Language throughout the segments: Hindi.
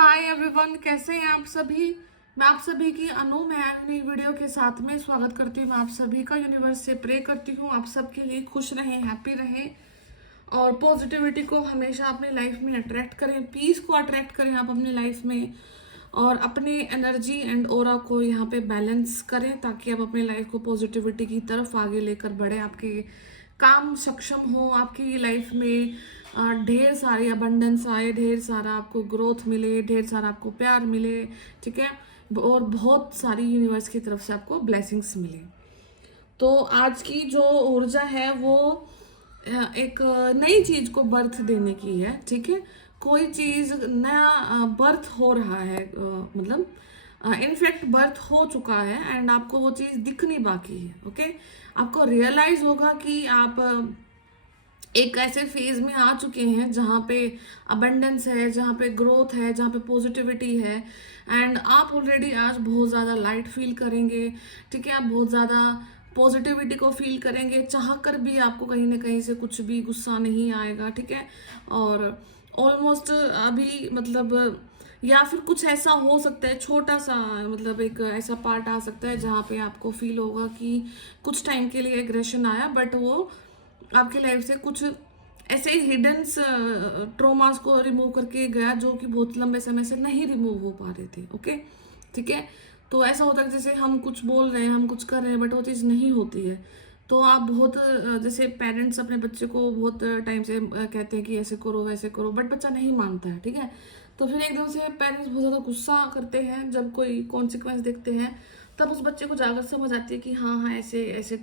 हाय एवरीवन, कैसे हैं आप सभी। मैं आप सभी की अनु मैं नई वीडियो के साथ में स्वागत करती हूँ। मैं आप सभी का यूनिवर्स से प्रे करती हूँ आप सबके लिए खुश रहें, हैप्पी रहें और पॉजिटिविटी को हमेशा अपनी लाइफ में अट्रैक्ट करें, पीस को अट्रैक्ट करें आप अपनी लाइफ में और अपने एनर्जी एंड ऑरा को यहाँ पे बैलेंस करें ताकि आप अपनी लाइफ को पॉजिटिविटी की तरफ आगे लेकर बढ़े, आपके काम सक्षम हो, आपकी लाइफ में ढेर सारी अबंडेंस आए, ढेर सारा आपको ग्रोथ मिले, ढेर सारा आपको प्यार मिले, ठीक है, और बहुत सारी यूनिवर्स की तरफ से आपको ब्लेसिंग्स मिले। तो आज की जो ऊर्जा है वो एक नई चीज को बर्थ देने की है, ठीक है। कोई चीज नया बर्थ हो रहा है, मतलब इनफैक्ट बर्थ हो चुका है एंड आपको वो चीज दिखनी बाकी है। ओके, आपको रियलाइज होगा कि आप एक ऐसे फेज में आ चुके हैं जहाँ पे अबंडेंस है, जहाँ पे ग्रोथ है, जहाँ पे पॉजिटिविटी है एंड आप ऑलरेडी आज बहुत ज़्यादा लाइट फील करेंगे, ठीक है। आप बहुत ज़्यादा पॉजिटिविटी को फील करेंगे, चाह कर भी आपको कहीं ना कहीं से कुछ भी गुस्सा नहीं आएगा, ठीक है। और ऑलमोस्ट अभी मतलब या फिर कुछ ऐसा हो सकता है छोटा सा, मतलब एक ऐसा पार्ट आ सकता है जहाँ पे आपको फील होगा कि कुछ टाइम के लिए एग्रेशन आया, बट वो आपकी लाइफ से कुछ ऐसे हिडन ट्रोमास को रिमूव करके गया जो कि बहुत लंबे समय से नहीं रिमूव हो पा रहे थे। ओके, ठीक है। तो ऐसा होता है जैसे हम कुछ बोल रहे हैं, हम कुछ कर रहे हैं, बट वो चीज़ नहीं होती है। तो आप बहुत जैसे पेरेंट्स अपने बच्चे को बहुत टाइम से कहते हैं कि ऐसे करो वैसे करो, बट बच्चा नहीं मानता है, ठीक है। तो फिर एकदम से पेरेंट्स बहुत ज़्यादा गुस्सा करते हैं जब कोई कॉन्सिक्वेंस देखते हैं, तब उस बच्चे को जाकर समझ आती है कि हाँ हाँ ऐसे ऐसे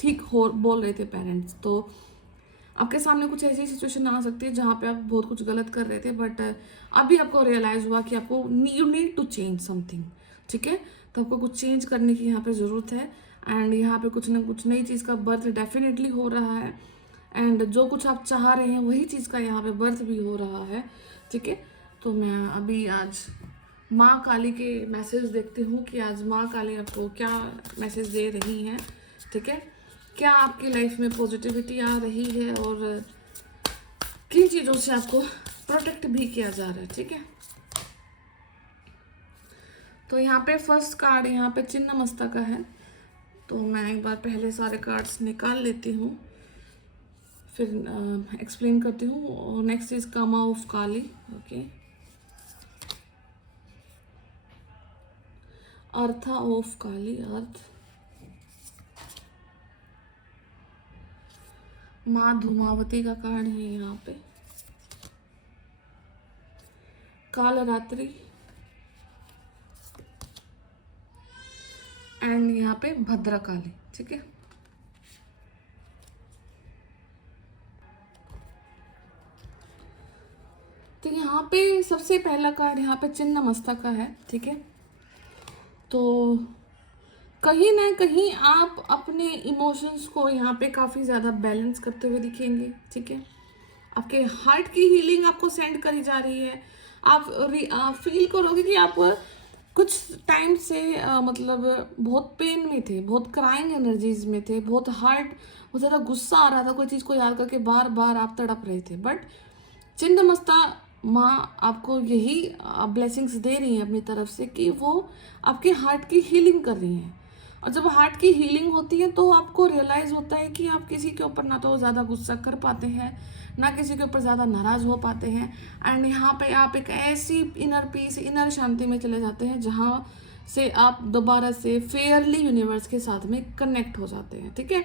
ठीक हो बोल रहे थे पेरेंट्स। तो आपके सामने कुछ ऐसी सिचुएशन आ सकती है जहाँ पे आप बहुत कुछ गलत कर रहे थे, बट अभी आपको रियलाइज हुआ कि आपको you need to change something, ठीक है। तो आपको कुछ चेंज करने की यहाँ पे ज़रूरत है एंड यहाँ पे कुछ ना कुछ नई चीज़ का बर्थ डेफिनेटली हो रहा है एंड जो कुछ आप चाह रहे हैं वही चीज़ का यहाँ पे बर्थ भी हो रहा है, ठीक है। तो मैं अभी आज माँ काली के मैसेज देखती हूँ कि आज माँ काली आपको क्या मैसेज दे रही हैं, ठीक है। क्या आपकी लाइफ में पॉजिटिविटी आ रही है और किन चीज़ों से आपको प्रोटेक्ट भी किया जा रहा है, ठीक है। तो यहाँ पे फर्स्ट कार्ड यहाँ पे चिन्ह मस्ता का है, तो मैं एक बार पहले सारे कार्ड्स निकाल लेती हूँ फिर एक्सप्लेन करती हूँ। नेक्स्ट इज कामा ऑफ काली, ओके। अर्था ऑफ काली, अर्थ। माँ धूमावती का कार्ड है यहाँ पे। काल रात्रि एंड यहाँ पे भद्रकाली, ठीक है। तो यहाँ पे सबसे पहला कार्ड यहाँ पे चिन्ह मस्ता का है, ठीक है। तो कहीं ना कहीं आप अपने इमोशंस को यहाँ पे काफ़ी ज़्यादा बैलेंस करते हुए दिखेंगे, ठीक है। आपके हार्ट की हीलिंग आपको सेंड करी जा रही है। आप फील करोगे कि आप कुछ टाइम से मतलब बहुत पेन में थे, बहुत क्राइंग एनर्जीज में थे, बहुत हार्ट, बहुत ज़्यादा गुस्सा आ रहा था कोई चीज़ को याद करके, बार बार आप तड़प रहे थे। बट चिंदमस्ता माँ आपको यही ब्लेसिंग्स दे रही हैं अपनी तरफ से कि वो आपके हार्ट की हीलिंग कर रही हैं। और जब हार्ट की हीलिंग होती है तो आपको रियलाइज़ होता है कि आप किसी के ऊपर ना तो ज़्यादा गुस्सा कर पाते हैं, ना किसी के ऊपर ज़्यादा नाराज़ हो पाते हैं एंड यहाँ पे आप एक ऐसी इनर पीस, इनर शांति में चले जाते हैं जहाँ से आप दोबारा से फेयरली यूनिवर्स के साथ में कनेक्ट हो जाते हैं, ठीक है।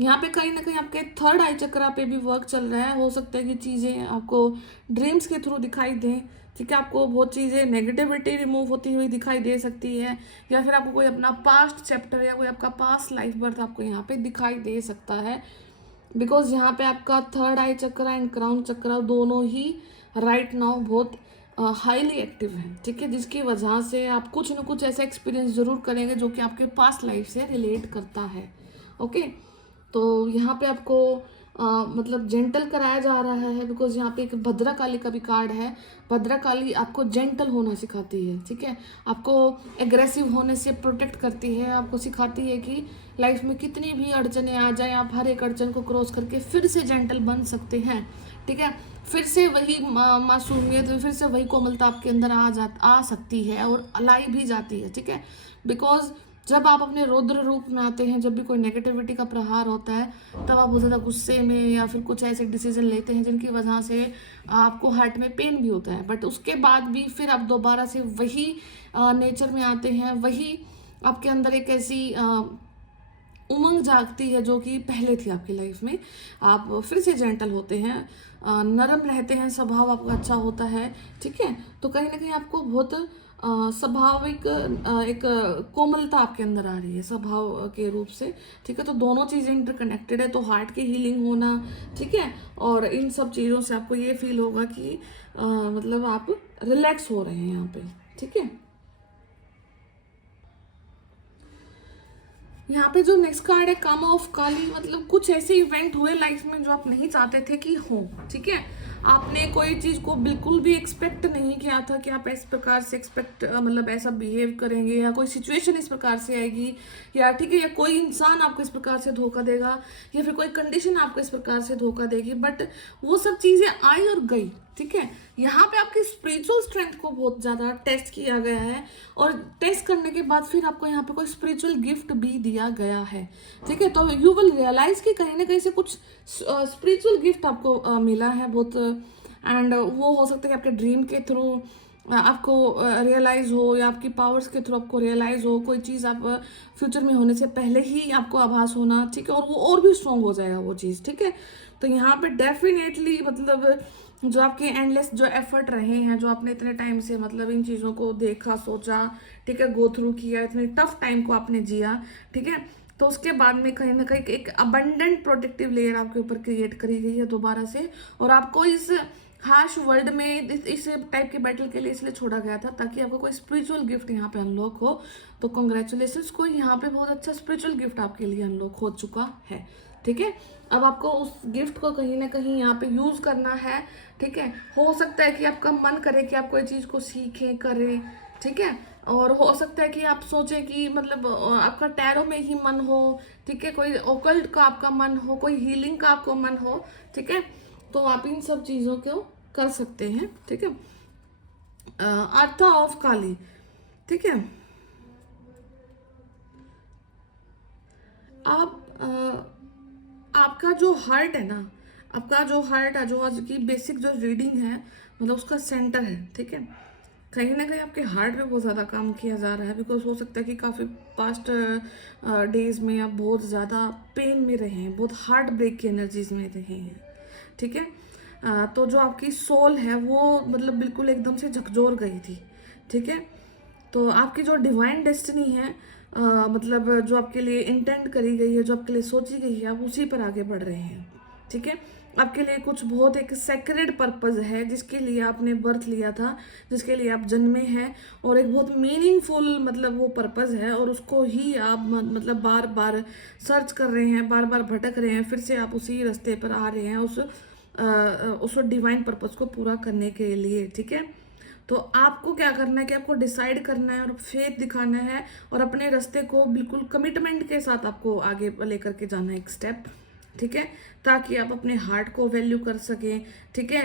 यहाँ पे कहीं ना कहीं आपके थर्ड आई चक्रा पे भी वर्क चल रहा है। हो सकता है कि चीज़ें आपको ड्रीम्स के थ्रू दिखाई दें, ठीक है। आपको बहुत चीज़ें नेगेटिविटी रिमूव होती हुई दिखाई दे सकती है या फिर आपको कोई अपना पास्ट चैप्टर या कोई आपका पास्ट लाइफ बर्थ आपको यहाँ पे दिखाई दे सकता है, बिकॉज यहाँ पे आपका third eye chakra and crown chakra दोनों ही राइट नाउ बहुत हाईली एक्टिव है, ठीक है। जिसकी वजह से आप कुछ ना कुछ ऐसा एक्सपीरियंस जरूर करेंगे जो कि आपके पास्ट लाइफ से रिलेट करता है, ओके। तो यहाँ पे आपको मतलब जेंटल कराया जा रहा है बिकॉज यहाँ पे एक भद्रकाली का भी कार्ड है। भद्रकाली आपको जेंटल होना सिखाती है, ठीक है। आपको एग्रेसिव होने से प्रोटेक्ट करती है, आपको सिखाती है कि लाइफ में कितनी भी अड़चने आ जाए आप हर एक अड़चन को क्रॉस करके फिर से जेंटल बन सकते हैं, ठीक है। फिर से वही मासूमियत, फिर से वही कोमलता आपके अंदर आ सकती है और लाई भी जाती है, ठीक है। बिकॉज जब आप अपने रौद्र रूप में आते हैं, जब भी कोई नेगेटिविटी का प्रहार होता है, तब आप बहुत ज़्यादा गुस्से में या फिर कुछ ऐसे डिसीजन लेते हैं जिनकी वजह से आपको हार्ट में पेन भी होता है, बट उसके बाद भी फिर आप दोबारा से वही नेचर में आते हैं, वही आपके अंदर एक ऐसी उमंग जागती है जो कि पहले थी आपकी लाइफ में। आप फिर से जेंटल होते हैं, नरम रहते हैं, स्वभाव आपका अच्छा होता है, ठीक है। तो कहीं ना कहीं आपको बहुत स्वाभाविक एक कोमलता आपके अंदर आ रही है स्वभाव के रूप से, ठीक है। तो दोनों चीज़ें इंटरकनेक्टेड है, तो हार्ट की हीलिंग होना, ठीक है, और इन सब चीज़ों से आपको ये फील होगा कि मतलब आप रिलैक्स हो रहे हैं यहाँ पे, ठीक है। यहाँ पे जो नेक्स्ट कार्ड है काम ऑफ काली, मतलब कुछ ऐसे इवेंट हुए लाइफ में जो आप नहीं चाहते थे कि हो, ठीक है। आपने कोई चीज़ को बिल्कुल भी एक्सपेक्ट नहीं किया था कि आप इस प्रकार से मतलब ऐसा बिहेव करेंगे, या कोई सिचुएशन इस प्रकार से आएगी, या ठीक है, या कोई इंसान आपको इस प्रकार से धोखा देगा, या फिर कोई कंडीशन आपको इस प्रकार से धोखा देगी, बट वो सब चीज़ें आई और गई, ठीक है। यहाँ पे आपकी स्पिरिचुअल स्ट्रेंथ को बहुत ज़्यादा टेस्ट किया गया है, और टेस्ट करने के बाद फिर आपको यहाँ पे कोई स्पिरिचुअल गिफ्ट भी दिया गया है, ठीक है। तो यू विल रियलाइज कि कहीं ना कहीं से कुछ स्पिरिचुअल गिफ्ट आपको मिला है बहुत, एंड वो हो सकता है कि आपके ड्रीम के थ्रू आपको रियलाइज़ हो, या आपकी पावर्स के थ्रू आपको रियलाइज़ हो, कोई चीज़ आप फ्यूचर में होने से पहले ही आपको आभास होना, ठीक है, और वो और भी स्ट्रॉन्ग हो जाएगा वो चीज़, ठीक है। तो यहाँ पे डेफिनेटली मतलब जो आपके एंडलेस जो एफर्ट रहे हैं, जो आपने इतने टाइम से मतलब इन चीज़ों को देखा, सोचा, ठीक है, गो थ्रू किया, इतने टफ टाइम को आपने जिया, ठीक है, तो उसके बाद में कहीं ना कहीं एक अबंडेंट प्रोटेक्टिव लेयर आपके ऊपर क्रिएट करी गई है दोबारा से, और आपको इस हार्श वर्ल्ड में इस टाइप के बैटल के लिए इसलिए छोड़ा गया था ताकि आपको कोई स्पिरिचुअल गिफ्ट यहाँ पे अनलॉक हो। तो कॉन्ग्रेचुलेशंस, को यहाँ पे बहुत अच्छा स्पिरिचुअल गिफ्ट आपके लिए अनलॉक हो चुका है, ठीक है। अब आपको उस गिफ्ट को कहीं ना कहीं यहाँ पे यूज़ करना है, ठीक है। हो सकता है कि आपका मन करे कि आप कोई चीज़ को सीखें, करें, ठीक है, और हो सकता है कि आप सोचें कि मतलब आपका टैरो में ही मन हो, ठीक है, कोई ओकल्ट का आपका मन हो, कोई हीलिंग का आपको मन हो, ठीक है, तो आप इन सब चीज़ों को कर सकते हैं, ठीक है। अर्थ ऑफ काली, ठीक है। आप आपका जो हार्ट है ना, आपका जो हार्ट है, जो आज की बेसिक जो रीडिंग है, मतलब उसका सेंटर है, ठीक है। कहीं ना कहीं आपके हार्ट पे बहुत ज़्यादा काम किया जा रहा है, बिकॉज हो सकता है कि काफ़ी पास्ट डेज में आप बहुत ज़्यादा पेन में रहे हैं, बहुत हार्ट ब्रेक की एनर्जीज में रहे हैं, ठीक है। तो जो आपकी सोल है वो मतलब बिल्कुल एकदम से झकझोर गई थी, ठीक है। तो आपकी जो डिवाइन डेस्टिनी है, मतलब जो आपके लिए इंटेंट करी गई है, जो आपके लिए सोची गई है, आप उसी पर आगे बढ़ रहे हैं, ठीक है। आपके लिए कुछ बहुत एक सेक्रेड पर्पस है जिसके लिए आपने बर्थ लिया था, जिसके लिए आप जन्मे हैं, और एक बहुत मीनिंगफुल मतलब वो पर्पस है, और उसको ही आप मतलब बार बार सर्च कर रहे हैं, बार बार भटक रहे हैं, फिर से आप उसी रास्ते पर आ रहे हैं उस डिवाइन पर्पस को पूरा करने के लिए, ठीक है। तो आपको क्या करना है कि आपको डिसाइड करना है और फेथ दिखाना है, और अपने रास्ते को बिल्कुल कमिटमेंट के साथ आपको आगे लेकर के जाना है एक स्टेप, ठीक है, ताकि आप अपने हार्ट को वैल्यू कर सकें, ठीक है।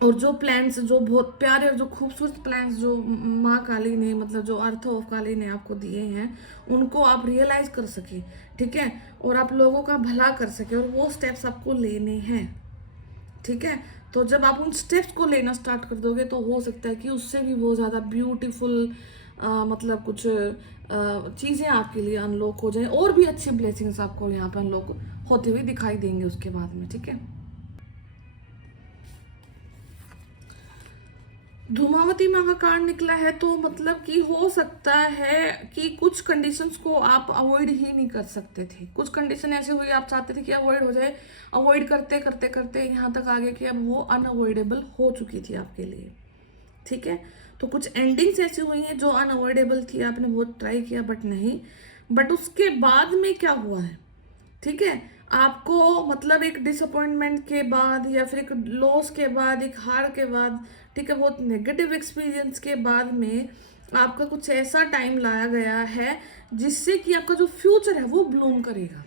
और जो प्लान्स, जो बहुत प्यारे और जो खूबसूरत प्लान्स जो माँ काली ने, मतलब जो अर्थ ऑफ काली ने आपको दिए हैं, उनको आप रियलाइज कर सके, ठीक है, और आप लोगों का भला कर सके, और वो स्टेप्स आपको लेने हैं, ठीक है। तो जब आप उन स्टेप्स को लेना स्टार्ट कर दोगे तो हो सकता है कि उससे भी बहुत ज़्यादा ब्यूटीफुल मतलब कुछ चीज़ें आपके लिए अनलॉक हो जाए, और भी अच्छी ब्लेसिंग्स आपको यहाँ पर अनलॉक होती हुई दिखाई देंगे उसके बाद में, ठीक है। धूमावती माँ का कार्ड निकला है, तो मतलब कि हो सकता है कि कुछ कंडीशंस को आप अवॉइड ही नहीं कर सकते थे, कुछ कंडीशन ऐसे हुई आप चाहते थे कि अवॉइड हो जाए, अवॉइड करते करते करते यहाँ तक आ गए कि अब वो अनअवॉइडेबल हो चुकी थी आपके लिए, ठीक है। तो कुछ एंडिंग्स ऐसी हुई हैं जो अनअवॉइडेबल थी, आपने बहुत ट्राई किया बट नहीं, बट उसके बाद में क्या हुआ है, ठीक है, आपको मतलब एक डिसअपॉइंटमेंट के बाद, या फिर एक लॉस के बाद, एक हार के बाद, ठीक है, बहुत नेगेटिव एक्सपीरियंस के बाद में आपका कुछ ऐसा टाइम लाया गया है जिससे कि आपका जो फ्यूचर है वो ब्लूम करेगा,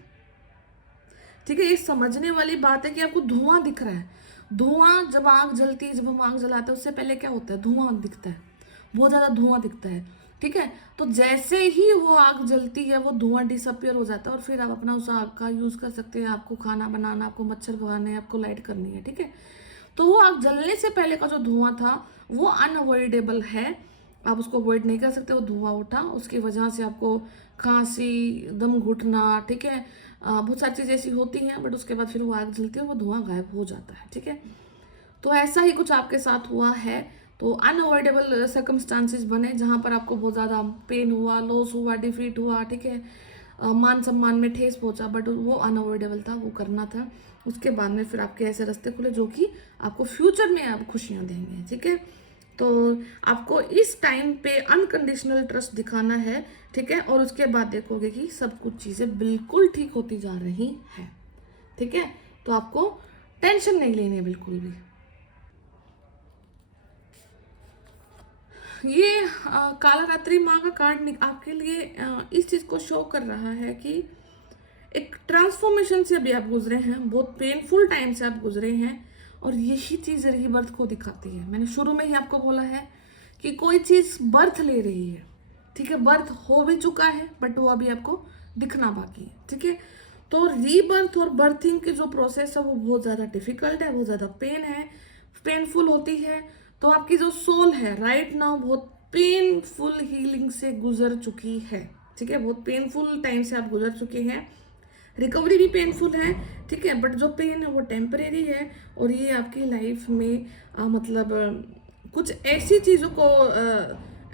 ठीक है, ये समझने वाली बात है कि आपको धुआं दिख रहा है। धुआं, जब आग जलती है, जब हम आग जलाते हैं, उससे पहले क्या होता है, धुआं दिखता है, बहुत ज़्यादा धुआं दिखता है। ठीक है, तो जैसे ही वो आग जलती है वो धुआं डिसअपियर हो जाता है और फिर आप अपना उस आग का यूज़ कर सकते हैं। आपको खाना बनाना, आपको मच्छर भगाने, आपको लाइट करनी है। ठीक है, तो वो आग जलने से पहले का जो धुआं था वो अनअवॉइडेबल है, आप उसको अवॉइड नहीं कर सकते। वो धुआं उठा, उसकी वजह से आपको खांसी, दम घुटना, ठीक है, बहुत सारी चीज़ें ऐसी होती हैं, बट उसके बाद फिर वो आग जलती है, वो धुआं गायब हो जाता है। ठीक है, तो ऐसा ही कुछ आपके साथ हुआ है। तो अनअवॉइडेबल सर्कमस्टांसिस बने जहाँ पर आपको बहुत ज़्यादा पेन हुआ, लॉस हुआ, डिफीट हुआ। ठीक है, मान सम्मान में ठेस पहुंचा, बट वो अनअवॉइडेबल था, वो करना था। उसके बाद में फिर आपके ऐसे रास्ते खुले जो कि आपको फ्यूचर में आप खुशियाँ देंगे। ठीक है, तो आपको इस टाइम पे अनकंडीशनल ट्रस्ट दिखाना है। ठीक है, और उसके बाद देखोगे कि सब कुछ चीज़ें बिल्कुल ठीक होती जा रही हैं। ठीक है, तो आपको टेंशन नहीं लेनी है बिल्कुल भी। ये काला रात्रि माँ का कार्ड आपके लिए इस चीज़ को शो कर रहा है कि एक ट्रांसफॉर्मेशन से अभी आप गुजरे हैं, बहुत पेनफुल टाइम से आप गुजरे हैं, और यही चीज़ रीबर्थ को दिखाती है। मैंने शुरू में ही आपको बोला है कि कोई चीज़ बर्थ ले रही है। ठीक है, बर्थ हो भी चुका है, बट वो अभी आपको दिखना बाकी है। ठीक है, तो रीबर्थ और बर्थिंग की जो प्रोसेस है वो बहुत ज़्यादा डिफिकल्ट है, बहुत ज़्यादा पेनफुल होती है। तो आपकी जो सोल है राइट नाउ बहुत पेनफुल हीलिंग से गुजर चुकी है। ठीक है, बहुत पेनफुल टाइम से आप गुजर चुके हैं, रिकवरी भी पेनफुल है। ठीक है, बट जो पेन है वो टेम्परेरी है, और ये आपकी लाइफ में मतलब कुछ ऐसी चीज़ों को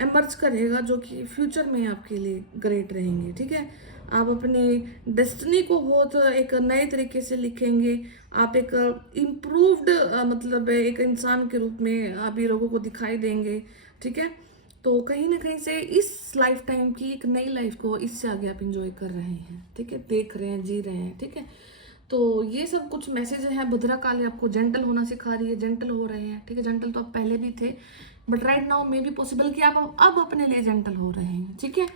एमर्ज करेगा जो कि फ्यूचर में आपके लिए ग्रेट रहेंगे। ठीक है, आप अपने डेस्टिनी को बहुत एक नए तरीके से लिखेंगे। आप एक इम्प्रूव्ड मतलब एक इंसान के रूप में आप ये लोगों को दिखाई देंगे। ठीक है, तो कहीं ना कहीं से इस लाइफ टाइम की एक नई लाइफ को इससे आगे आप इंजॉय कर रहे हैं। ठीक है, देख रहे हैं, जी रहे हैं। ठीक है, तो ये सब कुछ मैसेज है। भद्रा काली आपको जेंटल होना सिखा रही है, जेंटल हो रहे हैं। ठीक है, जेंटल तो आप पहले भी थे, but right now may be possible कि आप अब अपने लिए जेंटल हो रहे हैं। ठीक है,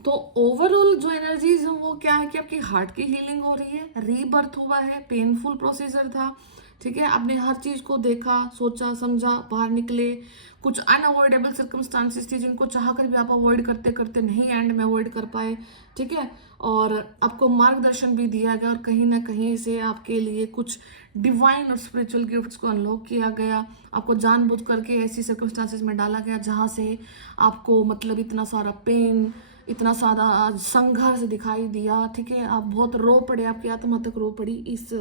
तो ओवरऑल जो एनर्जीज है वो क्या है कि आपकी हार्ट की हीलिंग हो रही है, रीबर्थ हुआ है, पेनफुल प्रोसीजर था। ठीक है, आपने हर चीज़ को देखा, सोचा, समझा, बाहर निकले। कुछ अनअवॉइडेबल सर्कमस्टांसिस थी जिनको चाह कर भी आप अवॉइड करते करते नहीं एंड में अवॉइड कर पाए। ठीक है, और आपको मार्गदर्शन भी दिया गया, और कहीं ना कहीं से आपके लिए कुछ डिवाइन और स्पिरिचुअल गिफ्ट्स को अनलॉक किया गया। आपको जानबूझ करके ऐसी सर्कमस्टांसिस में डाला गया जहाँ से आपको मतलब इतना सारा पेन, इतना सारा संघर्ष दिखाई दिया। ठीक है, आप बहुत रो पड़े, आपकी आत्मा तक रो पड़ी इस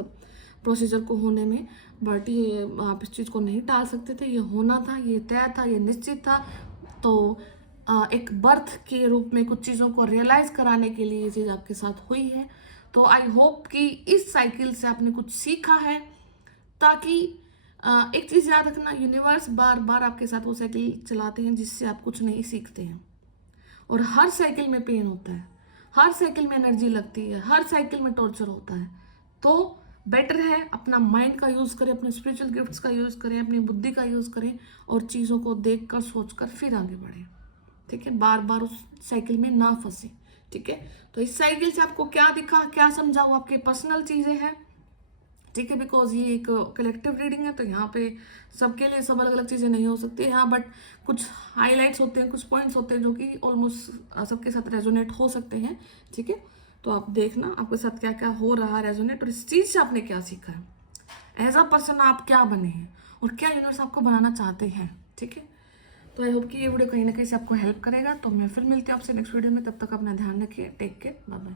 प्रोसीजर को होने में, बट ये आप इस चीज़ को नहीं टाल सकते थे, ये होना था, ये तय था, ये निश्चित था। तो एक बर्थ के रूप में कुछ चीज़ों को रियलाइज़ कराने के लिए ये चीज़ आपके साथ हुई है। तो आई होप कि इस साइकिल से आपने कुछ सीखा है, ताकि एक चीज़ याद रखना, यूनिवर्स बार बार आपके साथ वो साइकिल चलाते हैं जिससे आप कुछ नहीं सीखते हैं। और हर साइकिल में पेन होता है, हर साइकिल में एनर्जी लगती है, हर साइकिल में टॉर्चर होता है। तो बेटर है अपना माइंड का यूज़ करें, अपने स्पिरिचुअल गिफ्ट्स का यूज़ करें, अपनी बुद्धि का यूज़ करें, और चीज़ों को देख कर सोच कर फिर आगे बढ़ें। ठीक है, बार बार उस साइकिल में ना फंसे। ठीक है, तो इस साइकिल से आपको क्या दिखा, क्या समझा, वो आपके पर्सनल चीज़ें हैं। ठीक है, बिकॉज ये एक कलेक्टिव रीडिंग है, तो यहाँ पे सबके लिए सब अलग अलग चीज़ें नहीं हो सकती। हाँ, बट कुछ हाईलाइट्स होते हैं, कुछ पॉइंट्स होते हैं जो कि ऑलमोस्ट सबके साथ रेजोनेट हो सकते हैं। ठीक है, तो आप देखना आपके साथ क्या क्या हो रहा है रेजोनेट, और इस चीज़ से आपने क्या सीखा है, एज अ पर्सन आप क्या बने हैं, और क्या यूनिवर्स आपको बनाना चाहते हैं। ठीक है, तो आई होप कि ये वीडियो कहीं ना कहीं से आपको हेल्प करेगा। तो मैं फिर मिलती हूँ आपसे नेक्स्ट वीडियो में, तब तक अपना ध्यान रखिए, टेक केयर, बाय बाय।